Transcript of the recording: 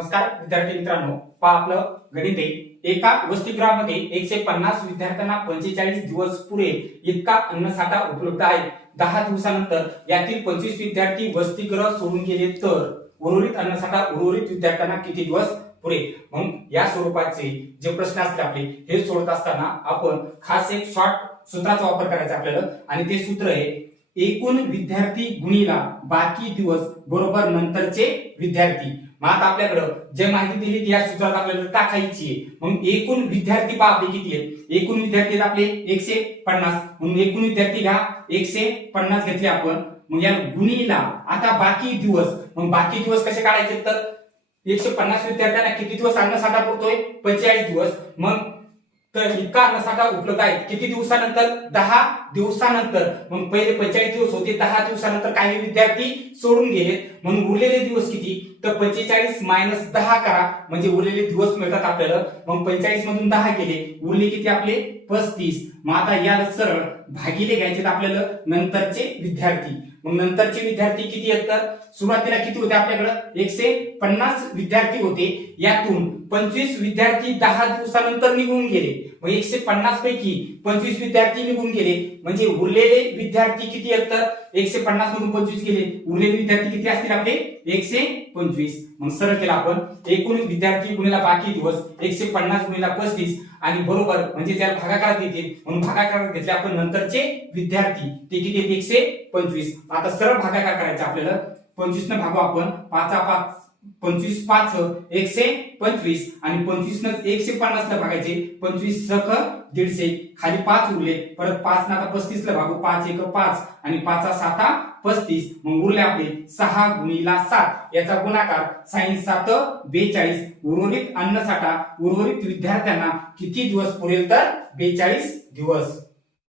नमस्कार विद्यार्थी मित्रांनो. पहा आपलं गणित आहे. एका वसतिगृहामध्ये एकशे पन्नास विद्यार्थ्यांना पंचेचाळीस दिवस पुरे इतका अन्नसाठा उपलब्ध आहे. दहा दिवसानंतर यातील पंचवीस विद्यार्थी वसतिगृह सोडून गेले तर उर्वरित अन्नसाठा उर्वरित विद्यार्थ्यांना किती दिवस पुरे? मग या स्वरूपाचे जे प्रश्न असते आपले हे सोडत असताना आपण खास एक शॉर्ट सूत्राचा वापर करायचा आपल्याला. आणि ते सूत्र आहे एकूण विद्यार्थी गुणीला बाकी दिवस बरोबर नंतरचे विद्यार्थी. मग आता आपल्याकडं जे माहिती दिली ती या सूत्रात आपल्याला टाकायची आहे. मग एकूण विद्यार्थी पहा आपले किती आहेत. एकूण विद्यार्थी आपले एकशे पन्नास. म्हणून एकूण विद्यार्थी घ्या एकशे पन्नास घेतले आपण. मग या गुणीला आता बाकी दिवस मग बाकी दिवस कसे काढायचे तर? एकशे पन्नास विद्यार्थ्यांना किती दिवस अन्नसाठा पुरतोय? पंचेचाळीस दिवस. मग तर इतका अन्नसाठा उपलब्ध आहे किती दिवसानंतर? दहा दिवसानंतर. मग पहिले पंचेचाळीस दिवस होते. दहा दिवसानंतर काही विद्यार्थी सोडून गेले. म्हणून उरलेले दिवस किती? तर पंचेचाळीस मायनस दहा करा. म्हणजे उरलेले दिवस मिळतात आपल्याला. मग पंचेचाळीस मधून दहा केले. उरले किती आपले? पस्तीस. मग आता याला सरळ भागिले घ्यायचे आपल्याला नंतरचे विद्यार्थी. मग नंतरचे विद्यार्थी किती येतात? सुरुवातीला किती होते आपल्याकडे? एकशे पन्नास विद्यार्थी होते. यातून पंचवीस विद्यार्थी दहा दिवसानंतर निघून गेले. मग एकशे पन्नास पैकी पंचवीस विद्यार्थी निघून गेले. म्हणजे उरलेले विद्यार्थी किती येतात? एकशे पन्नास मधून पंचवीस गेले. उरलेले विद्यार्थी किती असतील आपले? एकशे पंचवीस. मग सरळ केला आपण. एकूण विद्यार्थी गुणिला बाकी दिवस एकशे पन्नास गुणिला पस्तीस. आणि बरोबर म्हणजे त्याला भागाकारात येतील म्हणून भागाकारात घेतले आपण नंतरचे विद्यार्थी. ते किती एकशे पंचवीस. आता सरळ भागाकार करायचा आपल्याला. पंचवीस न भागू आपण. पाचा पाच. पंचवीस पाच एकशे पंचवीस. आणि पंचवीस न एकशे पन्नास ला भागायचे. पंचवीस सख दीडशे. खाली पाच उरले. परत पाच ना आता पस्तीस ला भागू. पाच एक पाच. आणि पाचा साता पस्तीस. मग उरले आपले सहा गुणीला सात. याचा गुणाकार साईन सात बेचाळीस. उर्वरित अन्नसाठा उर्वरित विद्यार्थ्यांना किती दिवस पुरेल तर? बेचाळीस दिवस.